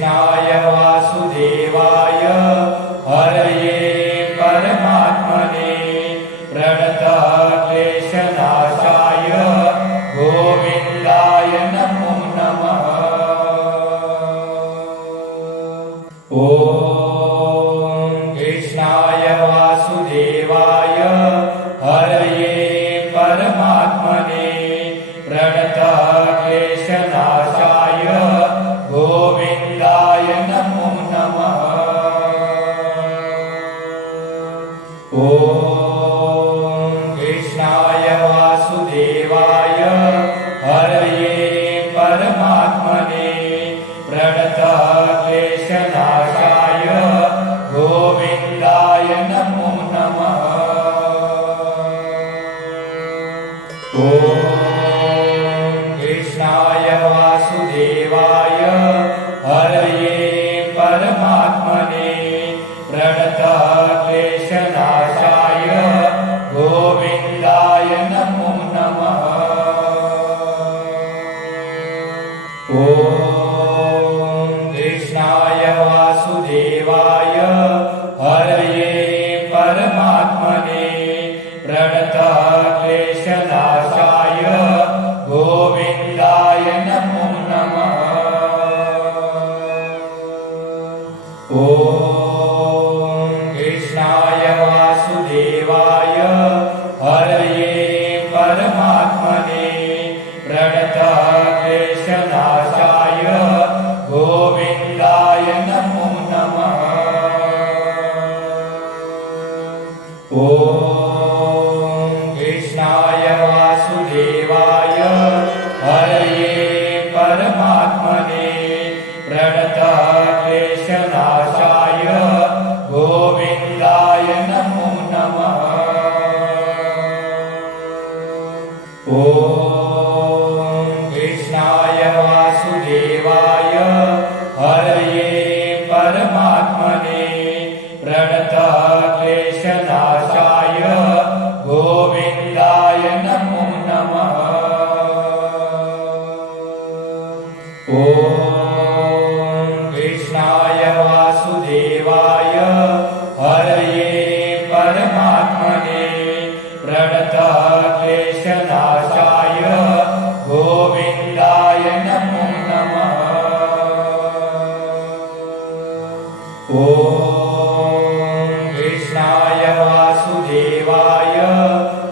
कृष्णाय वासुदेवाय हरये परमात्मने प्रणतक्लेशनाशाय गोविन्दाय नमो नमः। ॐ कृष्णाय वासुदेवाय हरये परमात्मने प्रणतक्लेशनाशाय गोविन्दाय नमो नमः। ॐ कृष्णाय वासुदेवाय हरये परमात्मने प्रणतक्लेशनाशाय गोविन्दाय नमो नमः। ॐ कृष्णाय वासुदेवाय हरये परमात्मने प्रणतक्लेशनाशाय गोविन्दाय नमो नमः। ॐ कृष्णाय वासुदेवाय हरये परमात्मने प्रणतक्लेशनाशाय गोविन्दाय नमो नमः। ॐ कृष्णाय वासुदेवाय हरये परमात्मने प्रणतक्लेशनाशाय गोविन्दाय नमो नमः। ॐ कृष्णाय वासुदेवाय हरये परमात्मने प्रणतक्लेशनाशाय गोविन्दाय नमो नमः। ॐ कृष्णाय वासुदेवाय हरये परमात्मने प्रणतक्लेशनाशाय गोविन्दाय नमो नमः। ॐ कृष्णाय वासुदेवाय हरये परमात्मने प्रणतक्लेशनाशाय गोविन्दाय नमो नमः। ॐ कृष्णाय वासुदेवाय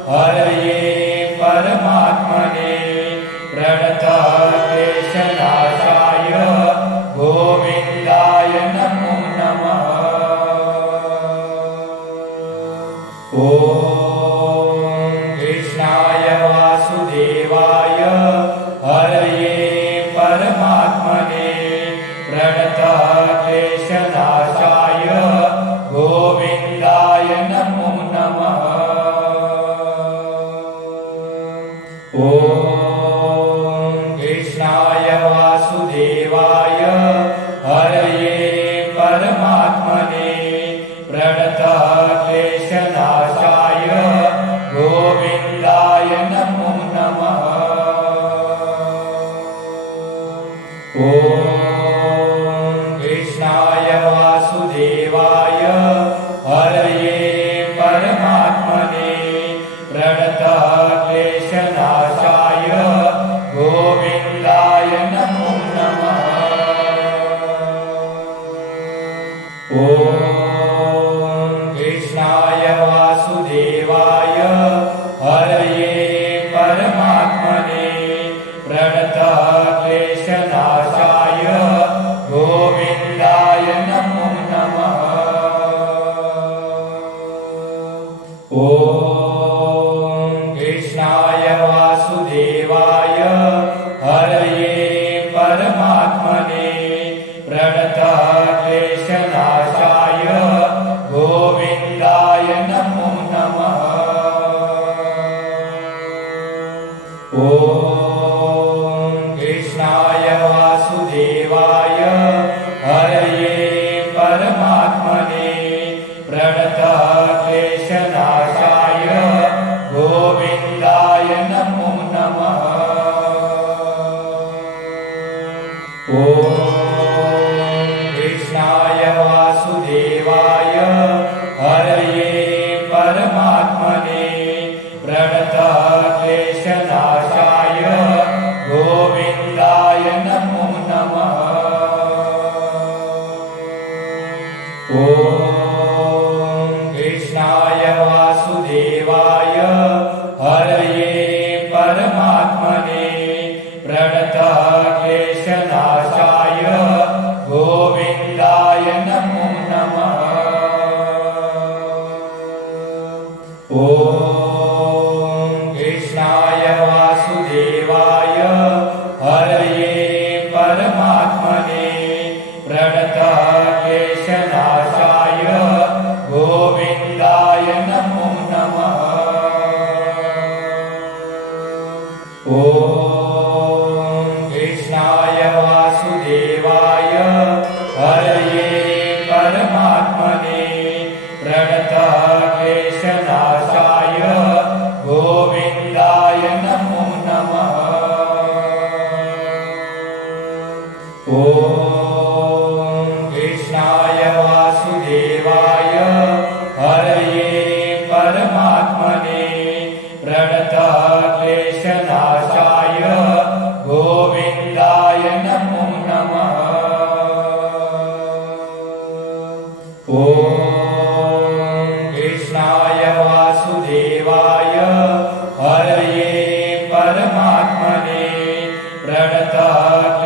हरये परमात्मने प्रणतक्लेशनाशाय गोविन्दाय नमो नमः। ॐ कृष्णाय वासुदेवाय हरये परमात्मने प्रणतक्लेशनाशाय गोविन्दाय नमो नमः। ॐ कृष्णाय वासुदेवाय हरये परमात्मने प्रणतक्लेशनाशाय गोविन्दाय नमो नमः। ॐ कृष्णाय वासुदेवाय ॐ कृष्णाय वासुदेवाय हरये परमात्मने प्रणतक्लेशनाशाय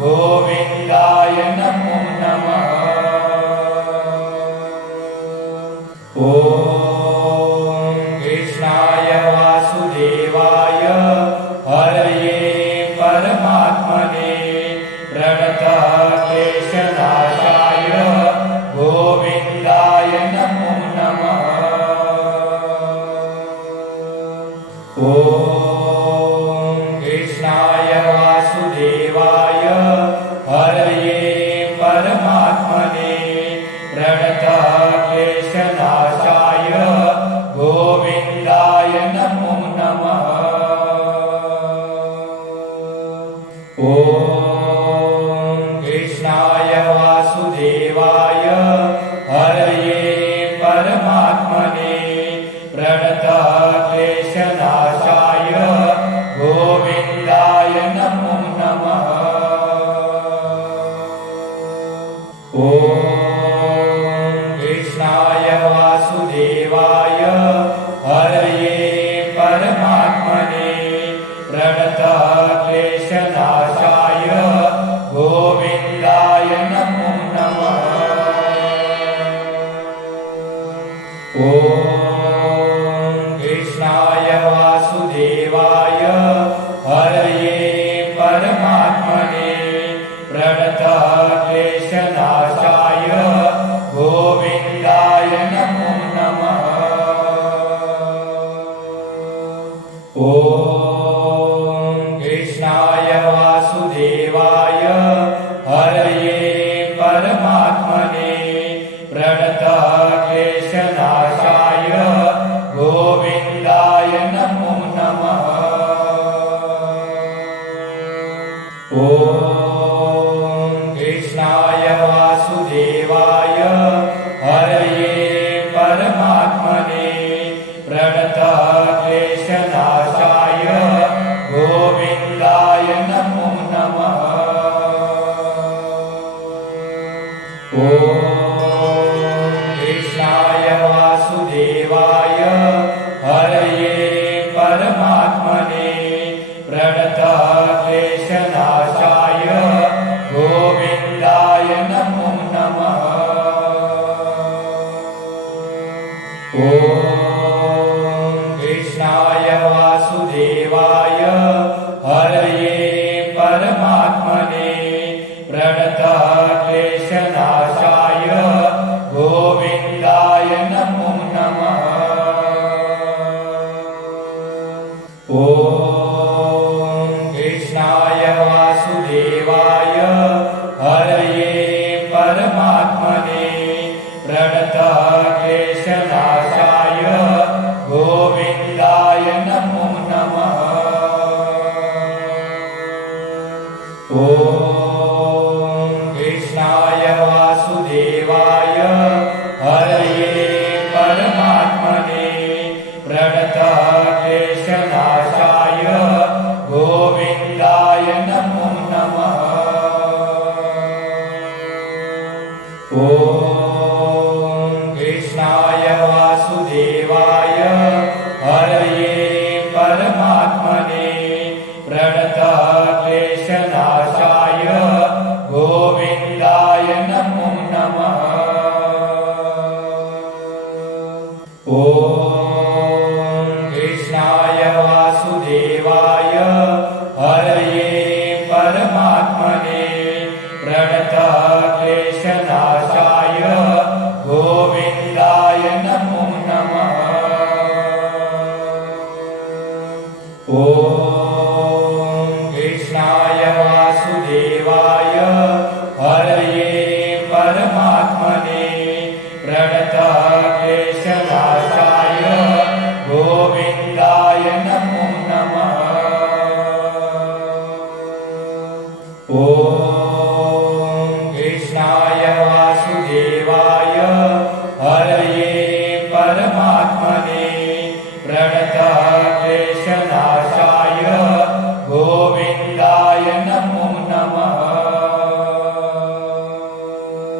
गोविन्दाय नमो नमः। ॐ कृष्णाय वासुदेवाय हरये परमात्मने प्रणतक्लेशनाशाय गोविन्दाय नमो नमः। ॐ कृष्णाय वासुदेवाय हरये परमात्मने प्रणतक्लेशनाशाय गोविन्दाय नमो नमः। ॐ कृष्णाय वासुदेवाय हरये परमात्मने प्रणतक्लेशनाशाय गोविन्दाय नमो नमः। ॐ कृष्णाय वासुदेवाय हरये परमात्मने प्रणतक्लेशनाशाय गोविन्दाय नमो नमः। ॐ कृष्णाय वासुदेवाय हरये परमात्मने प्रणतक्लेशनाशाय गोविन्दाय नमो नमः। ॐ कृष्णाय वासुदेवाय हरये परमात्मने प्रणतक्लेशनाशाय गोविन्दाय नमो नमः। ॐ कृष्णाय वासुदेवाय हरये परमात्मने प्रणतक्लेशनाशाय गोविन्दाय नमो नमः। ॐ कृष्णाय वासुदेवाय हरये परमात्मने प्रणतक्लेशनाशाय गोविन्दाय नमो नमः। ॐ कृष्णाय वासुदेवाय हरये परमात्मने प्रणतक्लेशनाशाय गोविन्दाय नमो नमः। ॐ कृष्णाय वासुदेवाय हरये परमात्मने प्रणतक्लेशनाशाय गोविन्दाय नमो नमः। ॐ कृष्णाय वासुदेवाय हरये परमात्मने प्रणतक्लेशनाशाय गोविन्दाय नमो नमः। ॐ कृष्णाय वासुदेवाय हरये परमात्मने प्रणतक्लेशनाशाय गोविन्दाय नमो नमः। ॐ कृष्णाय वासुदेवाय हरये परमात्मने प्रणतक्लेशनाशाय गोविन्दाय नमो नमः। ॐ कृष्णाय वासुदेवाय हरये परमात्मने प्रणतक्लेशनाशाय गोविन्दाय नमो नमः। ॐ कृष्णाय वासुदेवाय हरये परमात्मने प्रणतक्लेशनाशाय गोविन्दाय नमो नमः। ॐ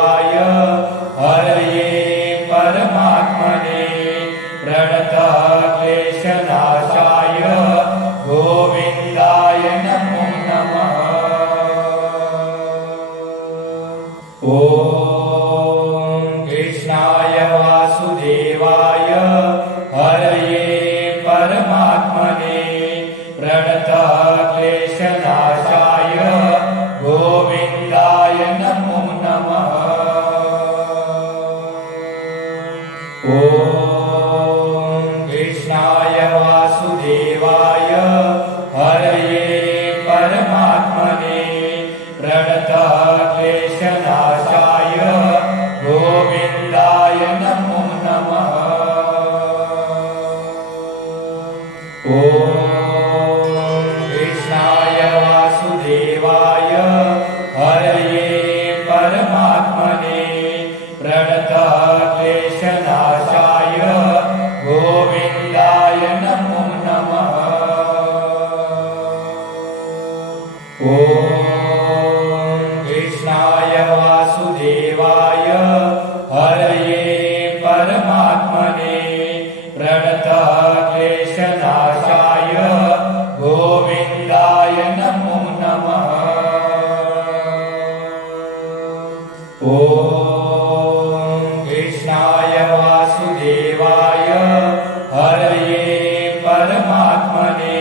वासुदेवाय हरये परमात्मने प्रणतः क्लेशनाशाय गोविन्दाय नमो नमः। ॐ कृष्णाय वासुदेवाय हरये परमात्मने प्रणतः क्लेशनाशाय गोविन्दाय नमो नमः। ॐ कृष्णाय वासुदेवाय हरये परमात्मने प्रणतः क्लेशनाशाय गोविन्दाय नमो नमः। ॐ कृष्णाय वासुदेवाय हरये परमात्मने प्रणतः क्लेशनाशाय गोविन्दाय नमो नमः। ॐ कृष्णाय वासुदेवाय हरये परमात्मने प्रणतः क्लेशनाशाय गोविन्दाय नमो नमः। ॐ कृष्णाय वासुदेवाय हरये परमात्मने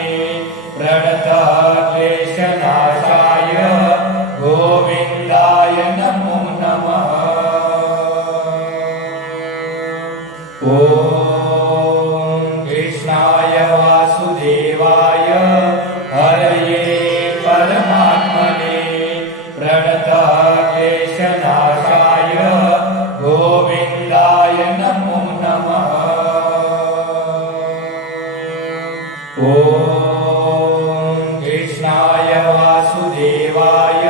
प्रणतः क्लेशनाशाय गोविन्दाय नमो नमः। ॐ कृष्णाय वासुदेवाय हरये परमात्मने प्रणतः क्लेशनाशाय गोविन्दाय नमो नमः। ॐ कृष्णाय वासुदेवाय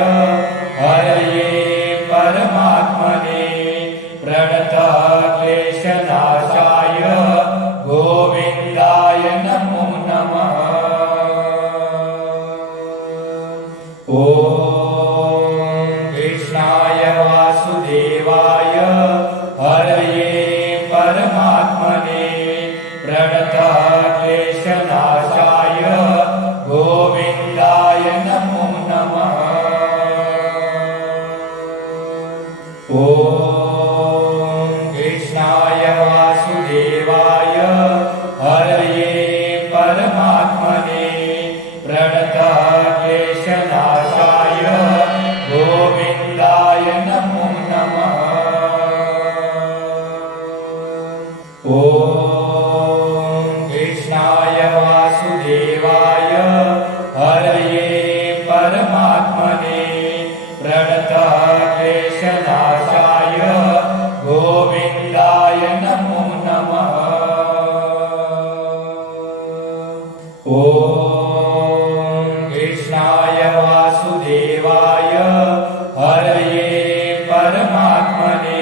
हरये परमात्मने प्रणतः क्लेशनाशाय गोविन्दाय नमो नमः। ॐ कृष्णाय वासुदेवाय हरये परमात्मने प्रणतः क्लेशनाशाय गोविन्दाय नमो नमः। ॐ कृष्णाय वासुदेवाय हरये परमात्मने प्रणतः क्लेशनाशाय गोविन्दाय नमो नमः। ॐ कृष्णाय वासुदेवाय हरये परमात्मने प्रणतः क्लेशनाशाय गोविन्दाय नमो नमः। ॐ कृष्णाय वासुदेवाय हरये परमात्मने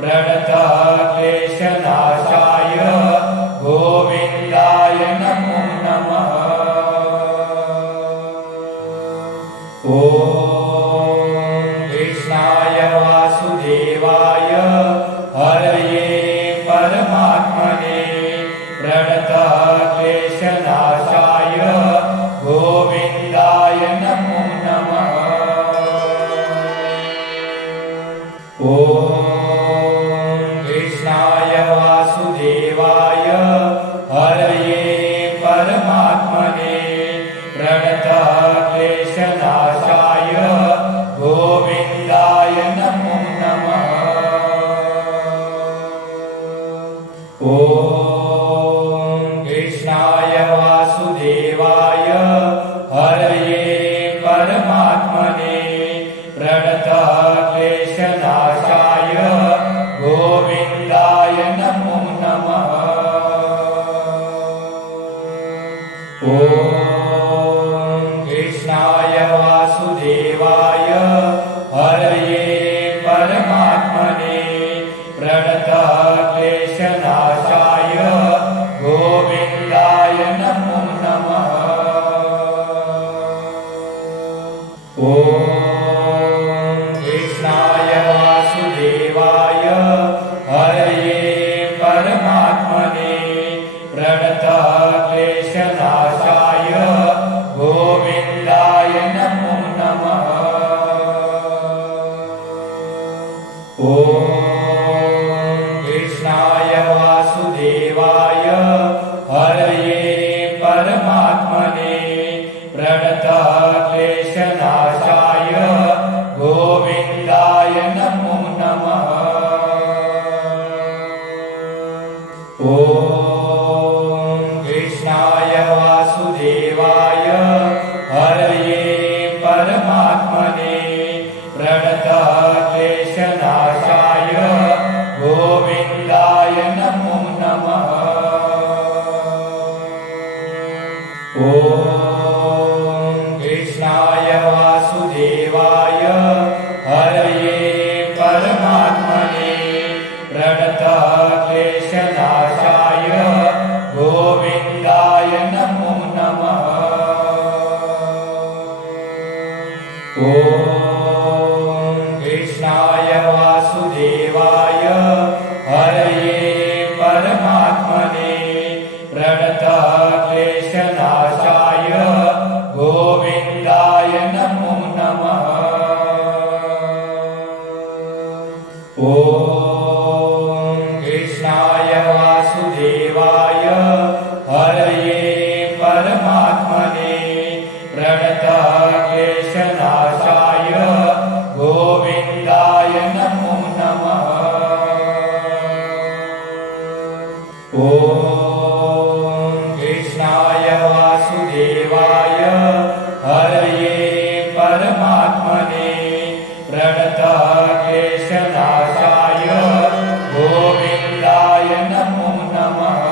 प्रणतः क्लेशनाशाय गोविन्दाय नमो नमः। ॐ कृष्णाय वासुदेवाय हरये परमात्मने प्रणतः क्लेशनाशाय गोविन्दाय नमो नमः। ॐ कृष्णाय वासुदेवाय हरये परमात्मने प्रणतः क्लेशनाशाय गोविन्दाय नमो नमः। ॐ कृष्णाय वासुदेवाय हरये परमात्मने प्रणतः क्लेशनाशाय ॐ कृष्णाय वासुदेवाय हरये परमात्मने प्रणतः क्लेशनाशाय गोविन्दाय नमो नमः। ॐ कृष्णाय वासुदेवाय हरये परमात्मने प्रणतः क्लेशनाशाय गोविन्दाय नमो नमः। ॐ कृष्णाय वासुदेवाय हरये परमात्मने प्रणतः क्लेशनाशाय गोविन्दाय नमो नमः। ॐ कृष्णाय वासुदेवाय हरये परमात्मने प्रणतः क्लेशनाशाय गोविन्दाय नमो नमः। ॐ कृष्णाय वासुदेवाय हरये परमात्मने प्रणतः क्लेशनाशाय गोविन्दाय नमो नमः। ॐ कृष्णाय वासुदेवाय हरये परमात्मने प्रणतः क्लेशनाशाय गोविन्दाय नमो नमः।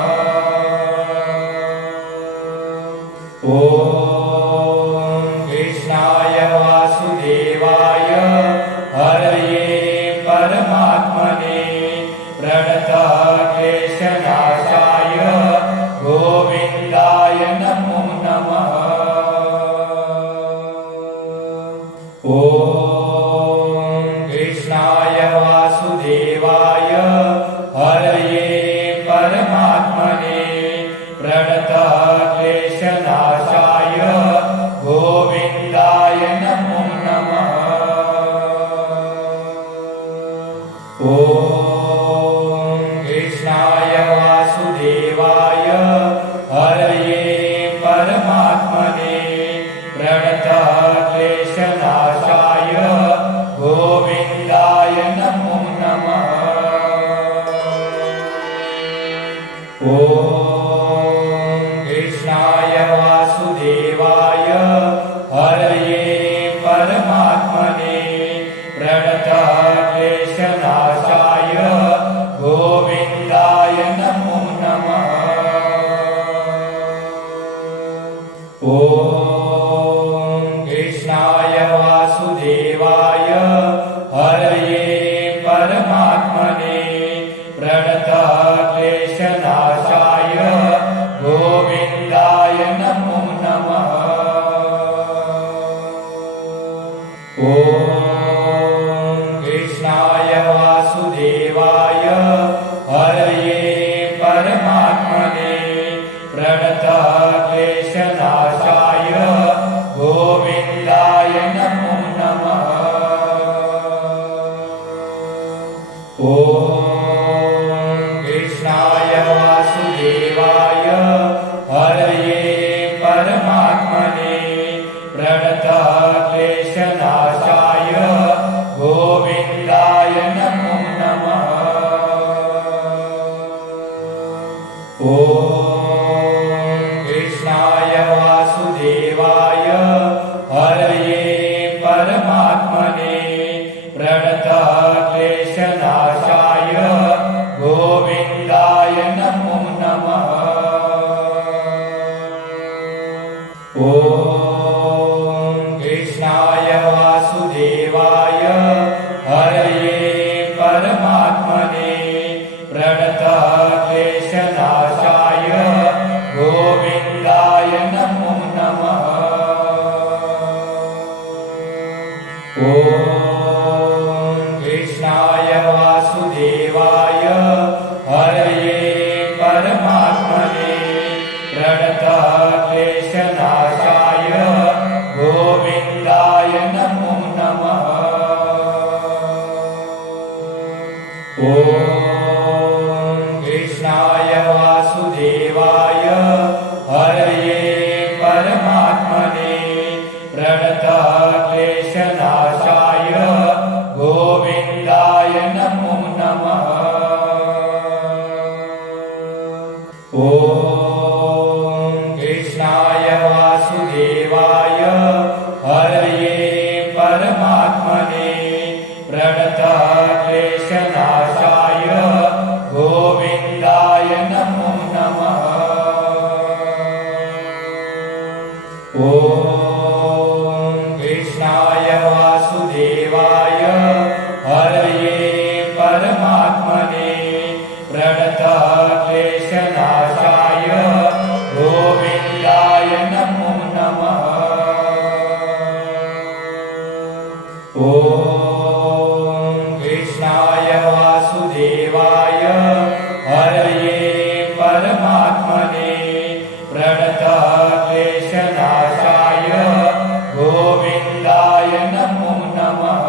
ॐ कृष्णाय वासुदेवाय हरये परमात्मने प्रणतः क्लेशनाशाय गोविन्दाय नमो नमः। ॐ कृष्णाय वासुदेवाय हरये परमात्मने प्रणतः क्लेशनाशाय गोविन्दाय नमो नमः। ॐ कृष्णाय वासुदेवाय हरये परमात्मने प्रणतः क्लेशनाशाय गोविन्दाय नमो नमः। ॐ कृष्णाय वासुदेवाय हरये परमात्मने प्रणतः क्लेशनाशाय गोविन्दाय नमो नमः। ॐ कृष्णाय वासुदेवाय हरये परमात्मने प्रणतः क्लेशनाशाय गोविन्दाय नमो नमः। ॐ कृष्णाय वासुदेवाय हरये परमात्मने प्रणतः क्लेशनाशाय गोविन्दाय नमो नमः। ॐ कृष्णाय वासुदेवाय हरये परमात्मने प्रणतः क्लेशनाशाय गोविन्दाय नमो नमः। ॐ कृष्णाय वासुदेवाय हरये परमात्मने प्रणतः क्लेशनाशाय गोविन्दाय नमो नमः। ॐ कृष्णाय वासुदेवाय हरये परमात्मने प्रणतः क्लेशनाशाय गोविन्दाय नमो नमः। ॐ कृष्णाय वासुदेवाय हरये परमात्मने प्रणतः क्लेशनाशाय गोविन्दाय नमो नमः। ॐ ॐ कृष्णाय वासुदेवाय हरये परमात्मने प्रणतक्लेशनाशाय गोविन्दाय नमो नमः। ॐ कृष्णाय वासुदेवाय हरये परमात्मने प्रणतक्लेशनाशाय गोविन्दाय नमो नमः। ॐ कृष्णाय वासुदेवाय हरये परमात्मने प्रणतक्लेशनाशाय गोविन्दाय नमो नमः। ॐ कृष्णाय वासुदेवाय हरये परमात्मने प्रणतक्लेशनाशाय गोविन्दाय नमो नमः।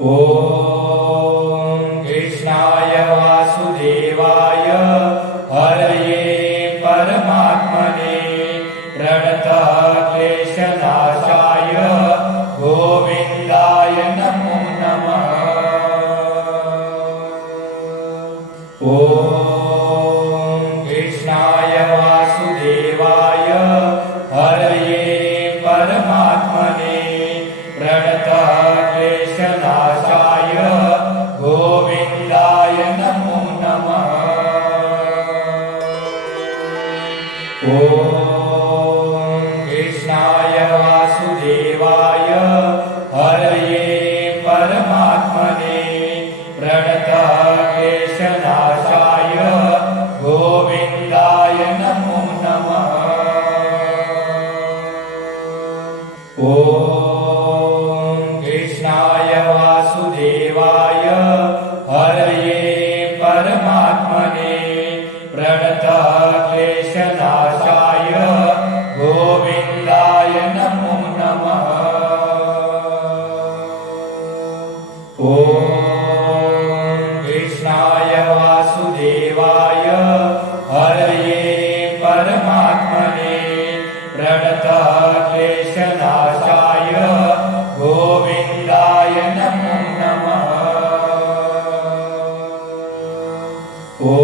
ॐ कृष्णाय वासुदेवाय हरये परमात्मने प्रणतक्लेशनाशाय गोविन्दाय नमो नमः। ॐ कृष्णाय वासुदेवाय हरये परमात्मने प्रणतक्लेशनाशाय गोविन्दाय नमो नमः। ॐ कृष्णाय वासुदेवाय हरये परमात्मने प्रणतक्लेशनाशाय गोविन्दाय नमो नमः। ॐ कृष्णाय वासुदेवाय हरये परमात्मने प्रणतक्लेशनाशाय गोविन्दाय नमो नमः। ॐ कृष्णाय वासुदेवाय हरये परमात्मने प्रणतक्लेशनाशाय गोविन्दाय नमो नमः। ॐ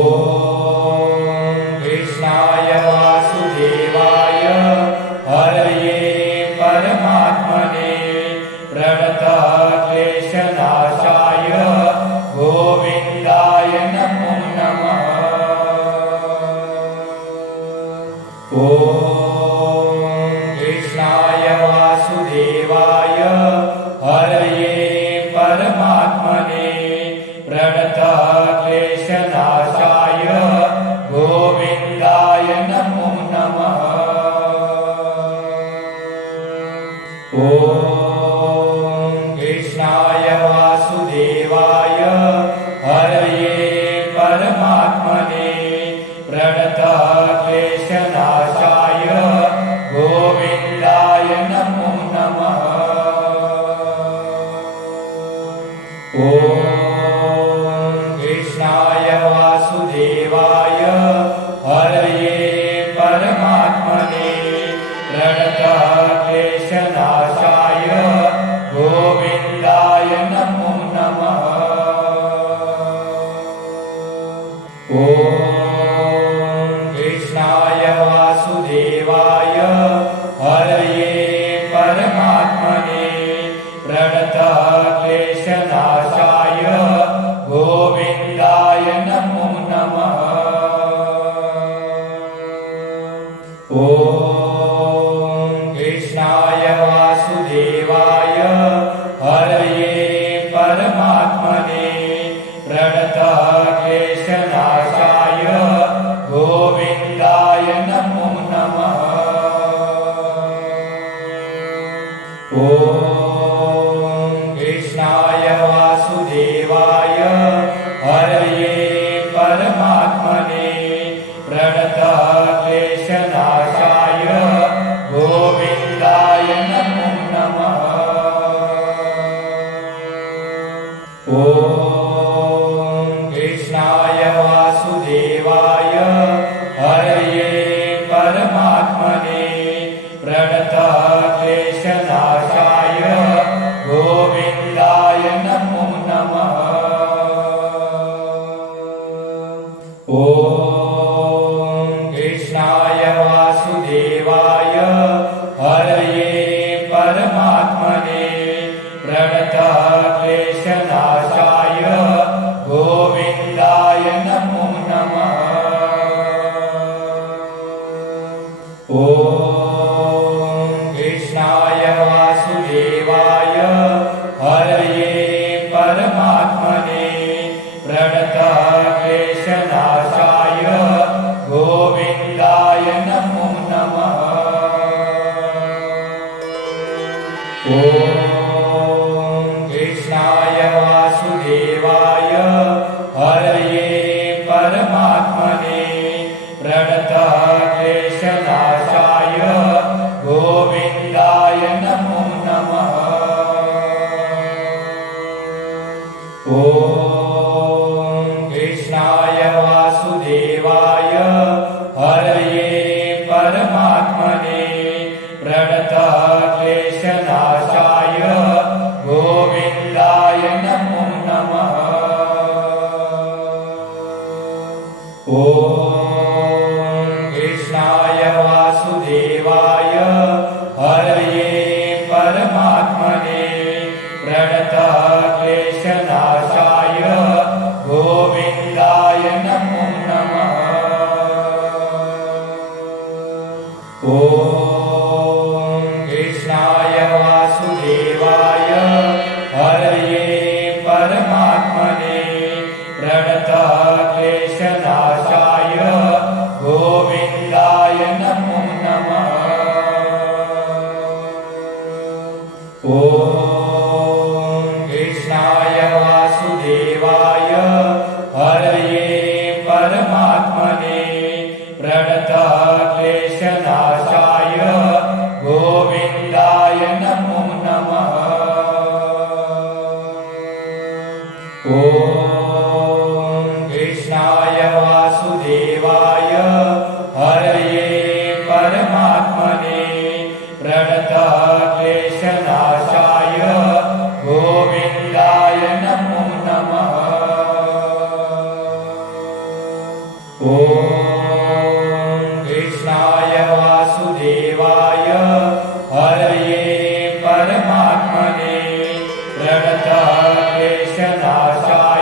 कृष्णाय वासुदेवाय हरये परमात्मने प्रणतक्लेशनाशाय गोविन्दाय नमो नमः। ॐ कृष्णाय वासुदेवाय हरये परमात्मने प्रणतक्लेशनाशाय गोविन्दाय नमो नमः। ॐ कृष्णाय वासुदेवाय हरये परमात्मने प्रणतक्लेशनाशाय गोविन्दाय नमो नमः। ॐ कृष्णाय वासुदेवाय हरये परमात्मने प्रणतक्लेशनाशाय गोविन्दाय नमो नमः। ॐ कृष्णाय वासुदेवाय हरये परमात्मने प्रणतक्लेशनाशाय गोविन्दाय नमो नमः। ॐ कृष्णाय वासुदेवाय हरये परमात्मने प्रणतक्लेशनाशाय गोविन्दाय नमो नमः। ॐ ॐ कृष्णाय वासुदेवाय हरये परमात्मने प्रणतक्लेशनाशाय गोविन्दाय नमो नमः। ॐ कृष्णाय वासुदेवाय हरये परमात्मने प्रणतक्लेशनाशाय गोविन्दाय नमो नमः। ॐ कृष्णाय वासुदेवाय हरये परमात्मने प्रणतक्लेशनाशाय गोविन्दाय नमो नमः। ॐ कृष्णाय वासुदेवाय हरये परमात्मने प्रणतक्लेशनाशाय गोविन्दाय नमो नमः। ॐ कृष्णाय वासुदेवाय हरये परमात्मने प्रणतक्लेशनाशाय गोविन्दाय नमो नमः। ॐ कृष्णाय वासुदेवाय हरये परमात्मने प्रणतक्लेशनाशाय गोविन्दाय नमो नमः। ॐ कृष्णाय वासुदेवाय हरये परमात्मने प्रणतक्लेशनाशाय गोविन्दाय नमो नमः। ॐ कृष्णाय वासुदेवाय हरये परमात्मने प्रणतक्लेशनाशाय गोविन्दाय नमो नमः। ॐ कृष्णाय वासुदेवाय हरये परमात्मने प्रणतक्लेशनाशाय गोविन्दाय नमो नमः। ॐ कृष्णाय वासुदेवाय हरये परमात्मने प्रणतक्लेशनाशाय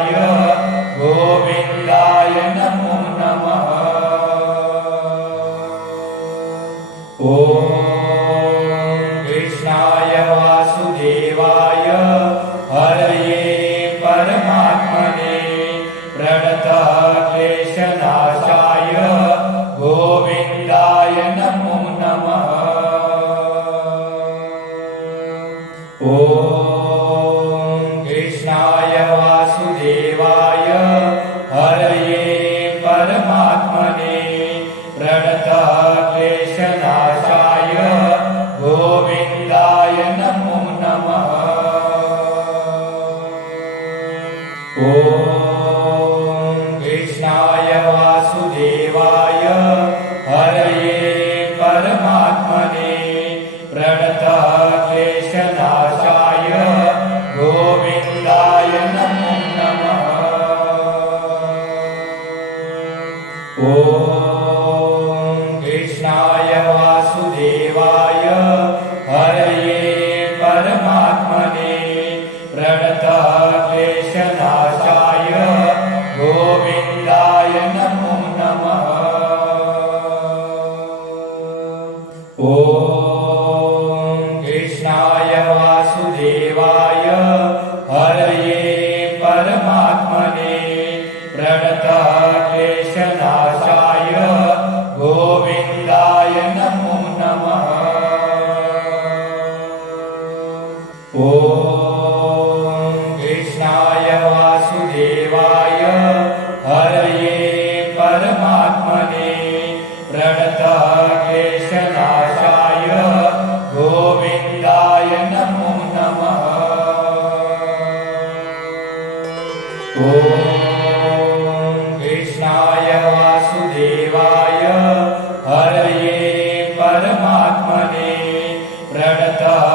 ॐ कृष्णाय वासुदेवाय हरये परमात्मने प्रणतक्लेशनाशाय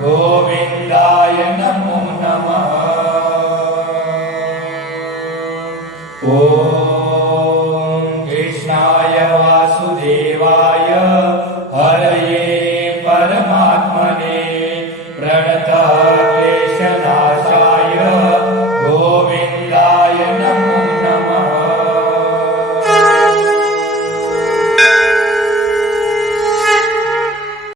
गोविन्दाय नमो नमः। ॐ कृष्णाय वासुदेवाय हरये परमात्मने प्रणतः